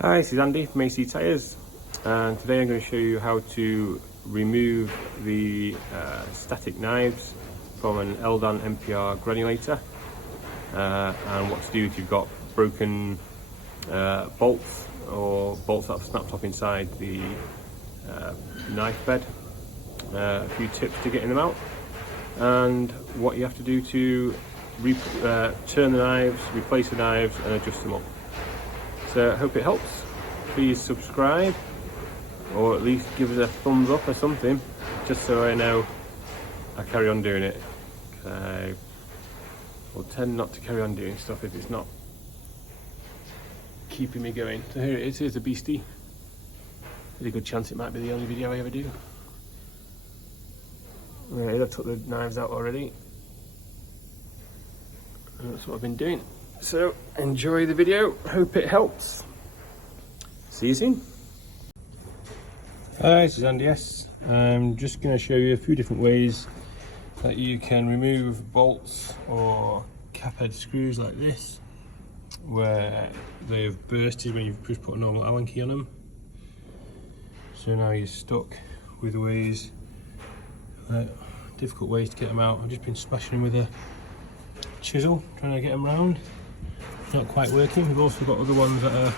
Hi, this is Andy from AC Tyres, and today I'm going to show you how to remove the static knives from an Eldan MPR granulator, and what to do if you've got broken bolts or bolts that have snapped off inside the knife bed. A few tips to getting them out, and what you have to do to turn the knives, replace the knives and adjust them up. So I hope it helps. Please subscribe, or at least give us a thumbs up or something, just so I know I carry on doing it. I will tend not to carry on doing stuff if it's not keeping me going. So here it is, here's the beastie. There's a good chance it might be the only video I ever do. Right, I've took the knives out already. And that's what I've been doing. So enjoy the video, hope it helps. See you soon. Hi, this is Andy S. I'm just going to show you a few different ways that you can remove bolts or cap head screws like this, where they've bursted when you've just put a normal Allen key on them. So now you're stuck with ways, difficult ways to get them out. I've just been smashing them with a chisel, trying to get them round. Not quite working. We've also got other ones that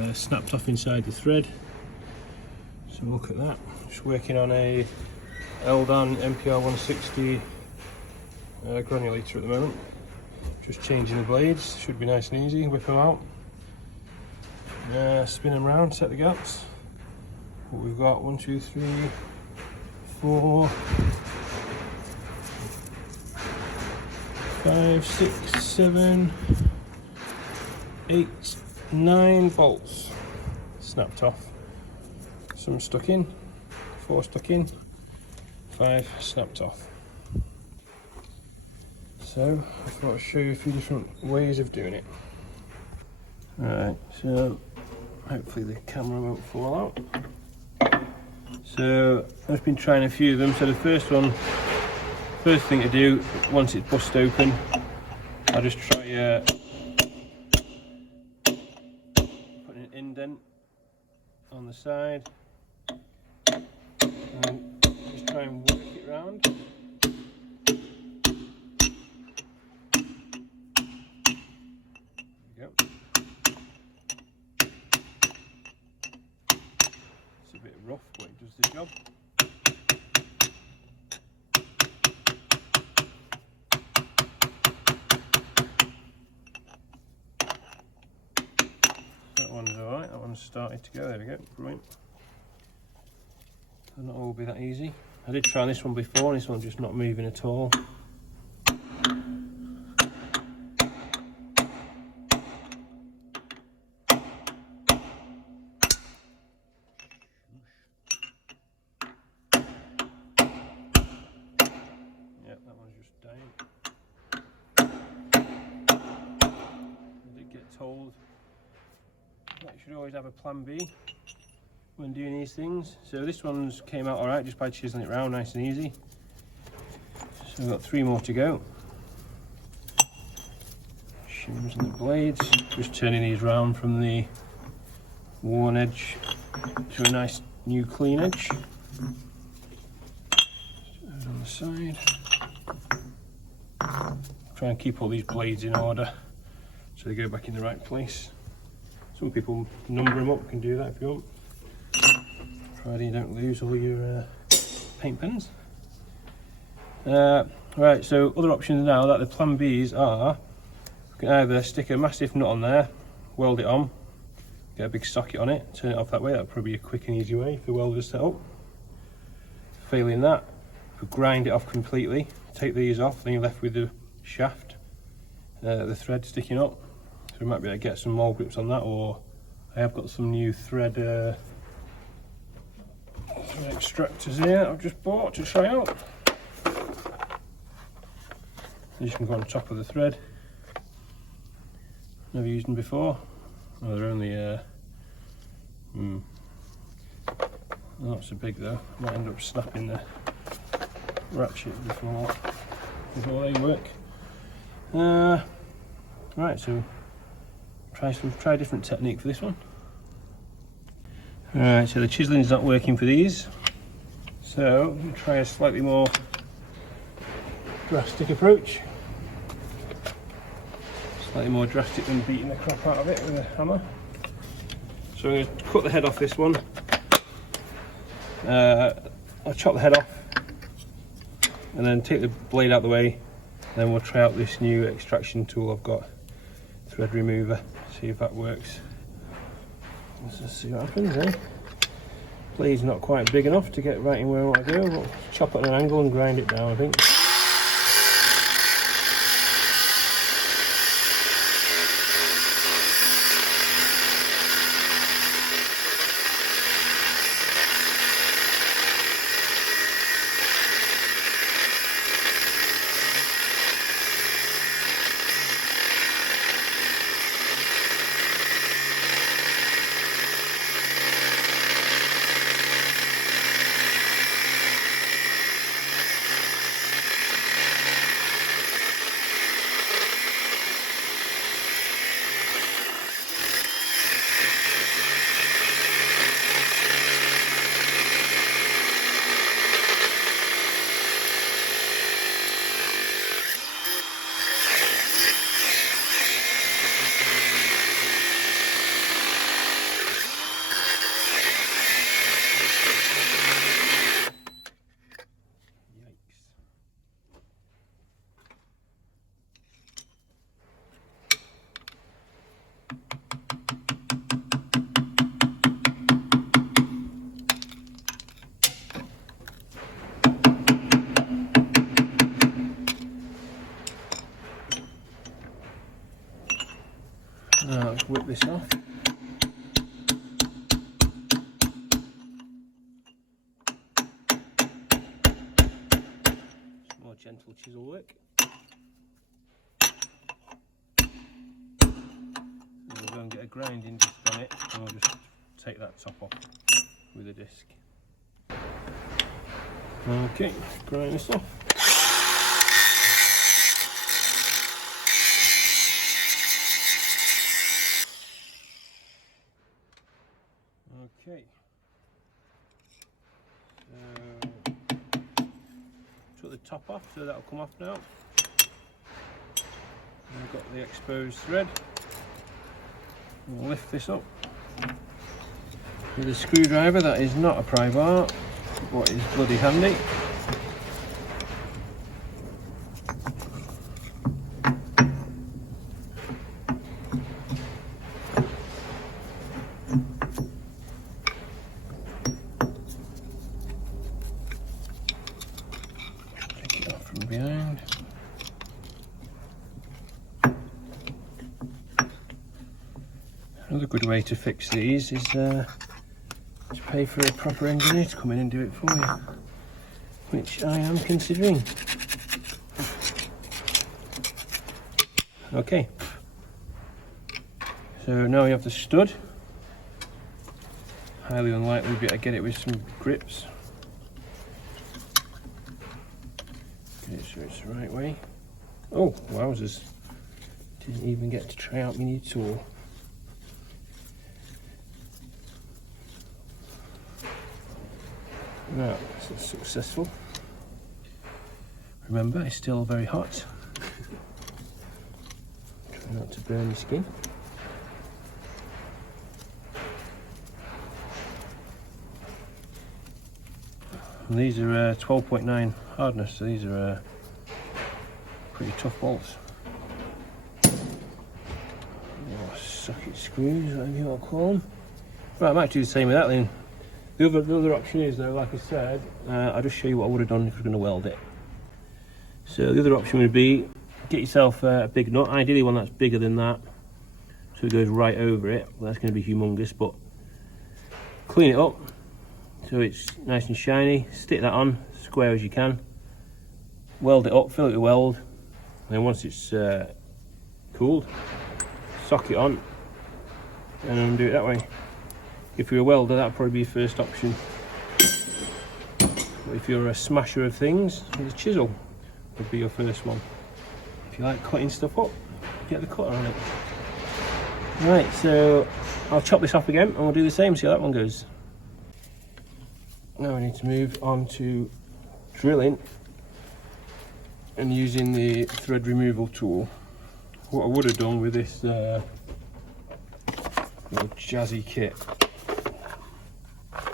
are snapped off inside the thread. So look at that. Just working on a Eldan MPR 160 granulator at the moment. Just changing the blades. Should be nice and easy. Whip them out. Spin them around. Set the gaps. What we've got: 1, 2, 3, 4, 5, 6, 7, 8, 9 bolts snapped off. Some stuck in, 4 stuck in, 5 snapped off. So I thought I'd show you a few different ways of doing it. Alright, so hopefully the camera won't fall out. So I've been trying a few of them. So the first thing to do, once it's bust open, I'll just try putting an indent on the side and just try and work it round. There you go. It's a bit rough, but it does the job. That one's alright, that one's started to go, there we go, brilliant. It'll not all be that easy. I did try this one before and this one's just not moving at all. Yep, that one's just dying. I did get told that you should always have a plan B when doing these things. So this one's came out alright just by chiseling it round nice and easy. So we've got 3 more to go. Shims on the blades, just turning these round from the worn edge to a nice new clean edge. Those on the side. Try and keep all these blades in order so they go back in the right place. Some people number them up, can do that if you want. Provided you don't lose all your paint pens. Right, so other options now that the plan Bs are, you can either stick a massive nut on there, weld it on, get a big socket on it, turn it off that way. That'd probably be a quick and easy way if the welder's set up. Failing that, you grind it off completely, take these off, then you're left with the shaft, the thread sticking up. So we might be able to get some more grips on that, or I have got some new thread extractors here I've just bought to try out. These can go on top of the thread. Never used them before. Oh, they're only not so big though. Might end up snapping the ratchet before they work. Right, so try a different technique for this one. Alright, so the chiseling's not working for these, so we'll try a slightly more drastic approach. Slightly more drastic than beating the crap out of it with a hammer. So I'm going to cut the head off this one. I'll chop the head off and then take the blade out of the way. Then we'll try out this new extraction tool I've got, thread remover, see if that works. Let's just see what happens, eh? Blade's not quite big enough to get right in where I want to go, but chop it at an angle and grind it down, I think. Now let's whip this off. Some more gentle chisel work. We'll go and get a grinding disc on it, and we'll just take that top off with a disc. Okay, grind this off. Okay, so took the top off, so that'll come off now. We've got the exposed thread. We'll lift this up with a screwdriver. That is not a pry bar, but is bloody handy. Behind. Another good way to fix these is to pay for a proper engineer to come in and do it for you, which I am considering. Okay, so now we have the stud. Highly unlikely to get it with some grips. So it's the right way. Oh, wowzers. Didn't even get to try out my new tool. Right, that's successful. Remember, it's still very hot. Try not to burn the skin. And these are 12.9 hardness, so these are pretty tough bolts. Oh, socket screws, whatever you want to call them. Right, I might do the same with that then. The other option is though, like I said, I'll just show you what I would have done if I was going to weld it. So the other option would be, get yourself a big nut, ideally one that's bigger than that, so it goes right over it. Well, that's going to be humongous, but clean it up so it's nice and shiny, stick that on, square as you can, weld it up, fill it with weld, and then once it's cooled, sock it on and undo it that way. If you're a welder, that'd probably be your first option. But if you're a smasher of things, with a chisel would be your first one. If you like cutting stuff up, get the cutter on it. Right, so I'll chop this off again and we'll do the same, see how that one goes. Now we need to move on to drilling and using the thread removal tool. What I would have done with this little jazzy kit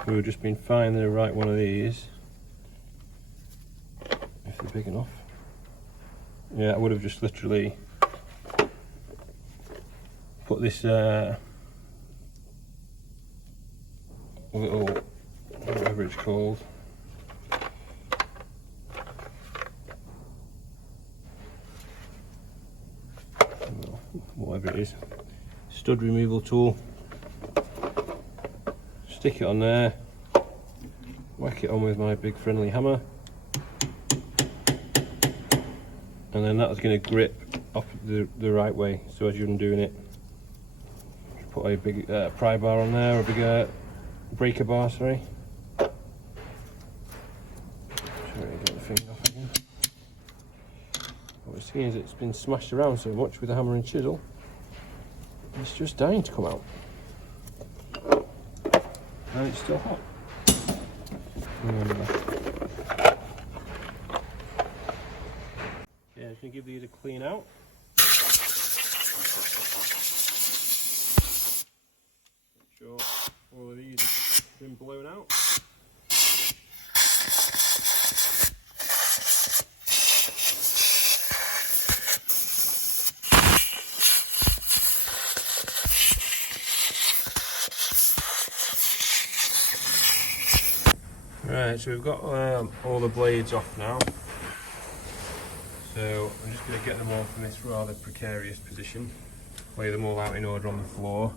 would have just been finding the right one of these, if they're big enough. Yeah, I would have just literally put this little, whatever it's called, whatever it is, stud removal tool, stick it on there, whack it on with my big friendly hammer, and then that's going to grip up the right way. So as you're undoing it, just put a big pry bar on there, or a big breaker bar, sorry. Get the thing off again. What we're seeing is it's been smashed around so much with the hammer and chisel, it's just dying to come out. And it's still hot. Yeah, just going to give these a clean out. Make sure all of these have been blown out. Right, so we've got all the blades off now. So I'm just going to get them all from this rather precarious position, lay them all out in order on the floor,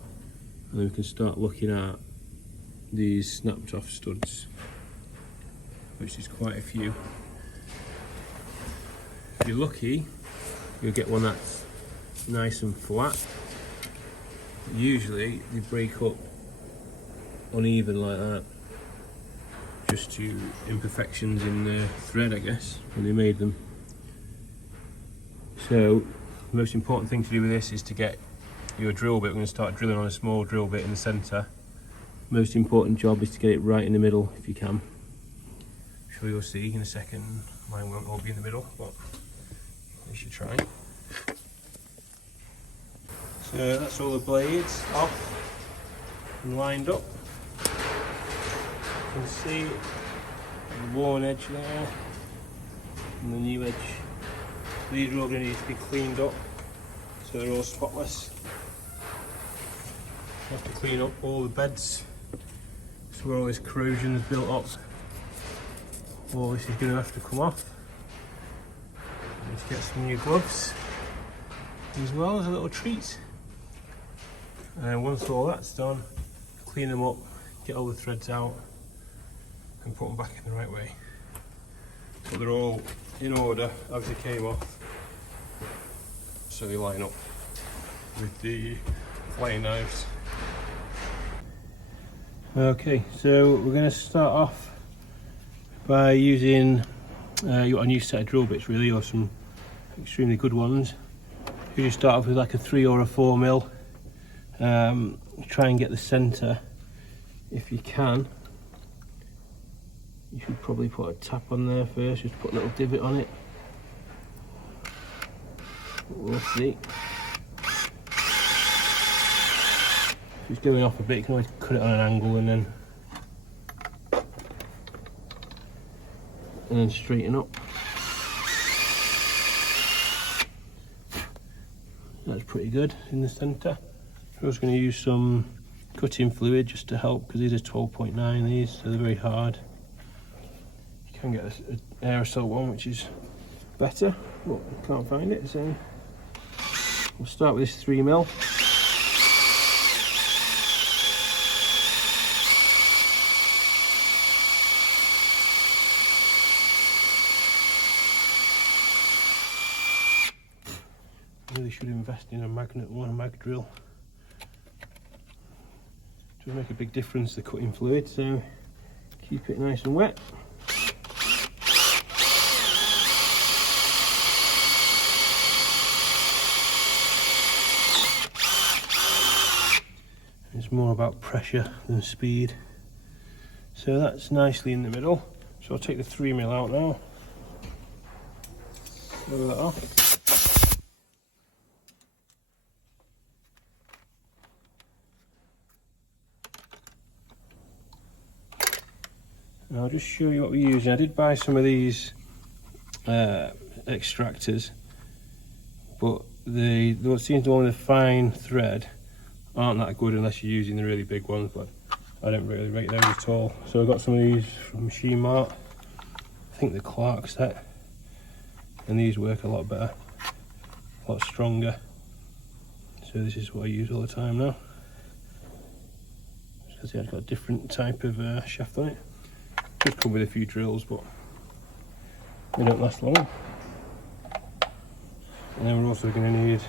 and then we can start looking at these snapped off studs, which is quite a few. If you're lucky, you'll get one that's nice and flat. Usually they break up uneven like that, just to imperfections in the thread, I guess, when they made them. So the most important thing to do with this is to get your drill bit. We're going to start drilling on a small drill bit in the centre. Most important job is to get it right in the middle if you can. I'm sure you'll see in a second mine won't all be in the middle, but you should try. So that's all the blades off and lined up. You can see the worn edge there and the new edge. These are all going to need to be cleaned up so they're all spotless. You have to clean up all the beds, so where all this corrosion is built up. All this is going to have to come off. Need to get some new gloves as well as a little treat. And once all that's done, clean them up, get all the threads out and put them back in the right way. So they're all in order as they came off, so they line up with the flaying knives. Okay, so we're going to start off by using a new set of drill bits, really, or some extremely good ones. You just start off with like a 3 or a 4 mil. Try and get the centre if you can. You should probably put a tap on there first, just put a little divot on it. We'll see. If it's going off a bit, you can always cut it on an angle and then straighten up. That's pretty good in the centre. I'm just going to use some cutting fluid just to help, because these are 12.9 these, so they're very hard. You can get an aerosol one which is better, but I can't find it, so we'll start with this 3 mil. Really should invest in a magnet one, a mag drill. It does make a big difference, the cutting fluid, so keep it nice and wet. It's more about pressure than speed. So that's nicely in the middle. So I'll take the 3mm out now. Blow that off. And I'll just show you what we're using. I did buy some of these extractors, but what seems to be the fine thread aren't that good unless you're using the really big ones, but I don't really rate those at all. So I got some of these from Machine Mart. I think the Clark set, and these work a lot better, a lot stronger. So this is what I use all the time now. Because it's got a different type of shaft on it. Just come with a few drills, but they don't last long. And then we're also going to need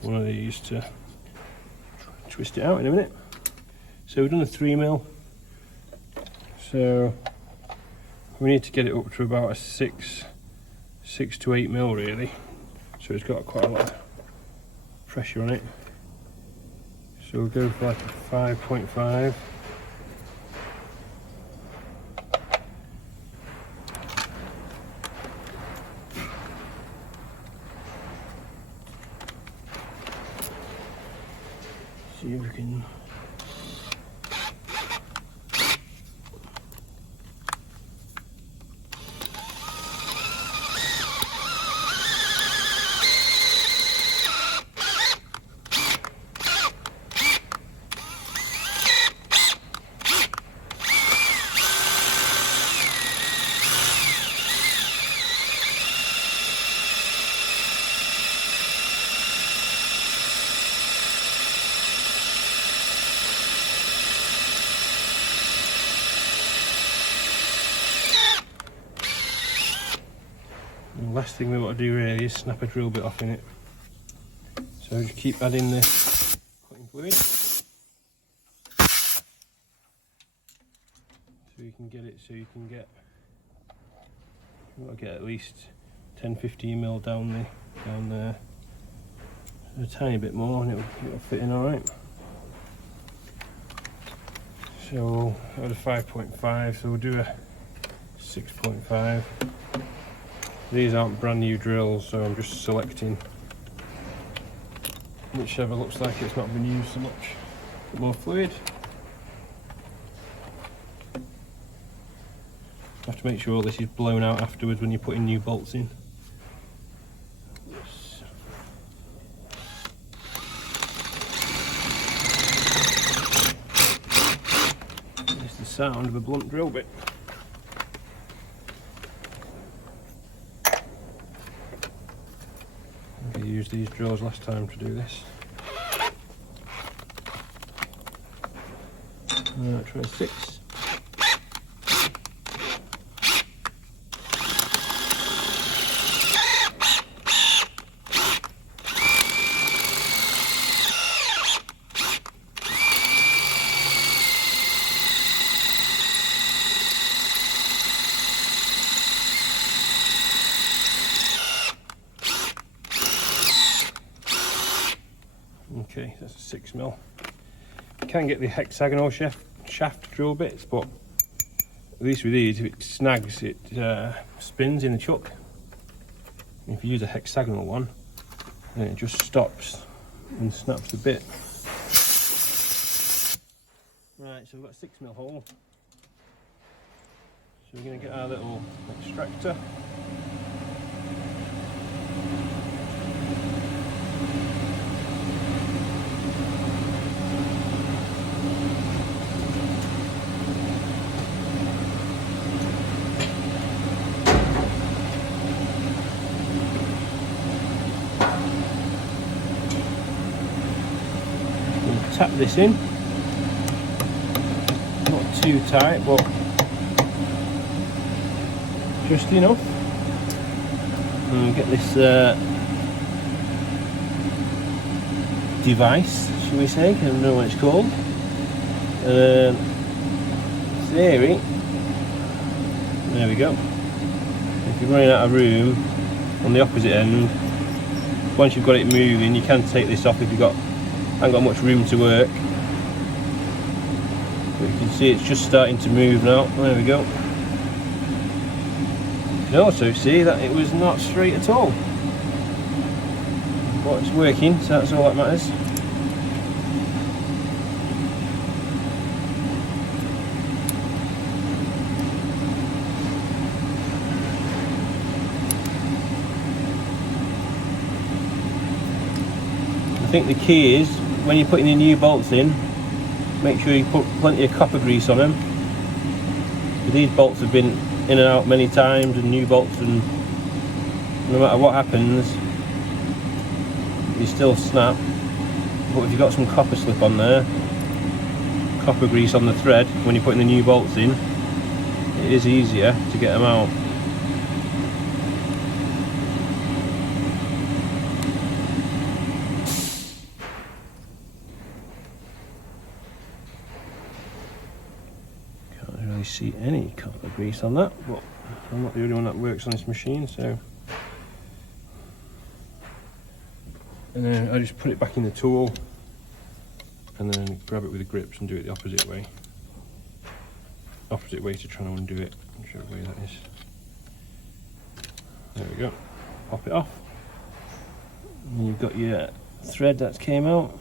one of these to twist it out in a minute. So we've done a 3mm. So we need to get it up to about a 6 to 8mm really. So it's got quite a lot of pressure on it. So we'll go for like a 5.5. See if we can. The last thing we want to do really is snap a drill bit off in it. So just keep adding the cutting fluid. So you can get it, you want to get at least 10-15mm down there. A tiny bit more and it'll fit in alright. So we'll add a 5.5, so we'll do a 6.5. These aren't brand new drills, so I'm just selecting whichever looks like it's not been used so much. Bit more fluid. Have to make sure all this is blown out afterwards when you're putting new bolts in. It's the sound of a blunt drill bit. I used these drills last time to do this. Try 6. Okay, that's a 6mm. You can get the hexagonal shaft drill bits, but at least with these, if it snags, it spins in the chuck. And if you use a hexagonal one, then it just stops and snaps the bit. Right, so we've got a 6mm hole. So we're going to get our little extractor. Tap this in, not too tight, but just enough, and get this device, shall we say, I don't know what it's called, theory, there we go. If you're running out of room on the opposite end, once you've got it moving, you can take this off if you've got haven't got much room to work. But you can see it's just starting to move now. There we go. You can also see that it was not straight at all. But it's working, so that's all that matters. I think the key is, when you're putting the new bolts in, make sure you put plenty of copper grease on them. These bolts have been in and out many times, and new bolts, and no matter what happens, you still snap. But if you've got some copper slip on there, copper grease on the thread, when you're putting the new bolts in, it is easier to get them out. See any copper grease on that, but I'm not the only one that works on this machine, so. And then I just put it back in the tool and then grab it with the grips and do it the opposite way. Opposite way to try and undo it, whichever way that is. There we go. Pop it off. And you've got your thread that came out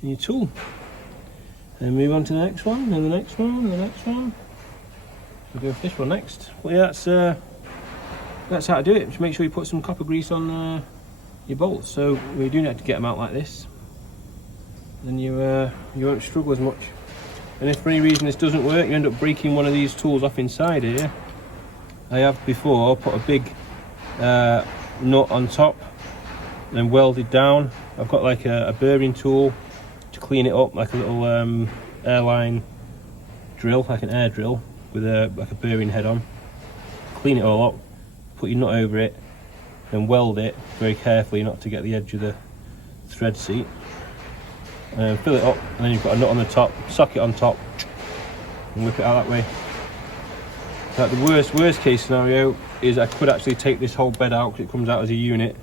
and your tool. Then move on to the next one, and the next one, and the next one. We'll go for this one next. But yeah, that's how to do it. Just make sure you put some copper grease on your bolts. So we do need to get them out like this. Then you won't struggle as much. And if for any reason this doesn't work, you end up breaking one of these tools off inside here. I have before put a big nut on top, then welded down. I've got like a burring tool to clean it up, like a little airline drill, like an air drill with like a bearing head on. Clean it all up, put your nut over it, then weld it very carefully not to get the edge of the thread seat. And fill it up, and then you've got a nut on the top, socket on top, and whip it out that way. Like the worst case scenario is I could actually take this whole bed out because it comes out as a unit.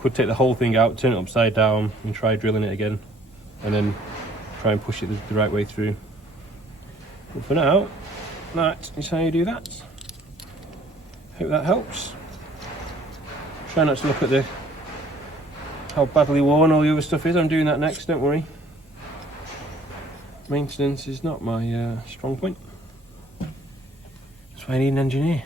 Could take the whole thing out, turn it upside down, and try drilling it again, and then try and push it the right way through. But for now, that is how you do that. Hope that helps. Try not to look at how badly worn all the other stuff is. I'm doing that next, don't worry. Maintenance is not my strong point. That's why I need an engineer.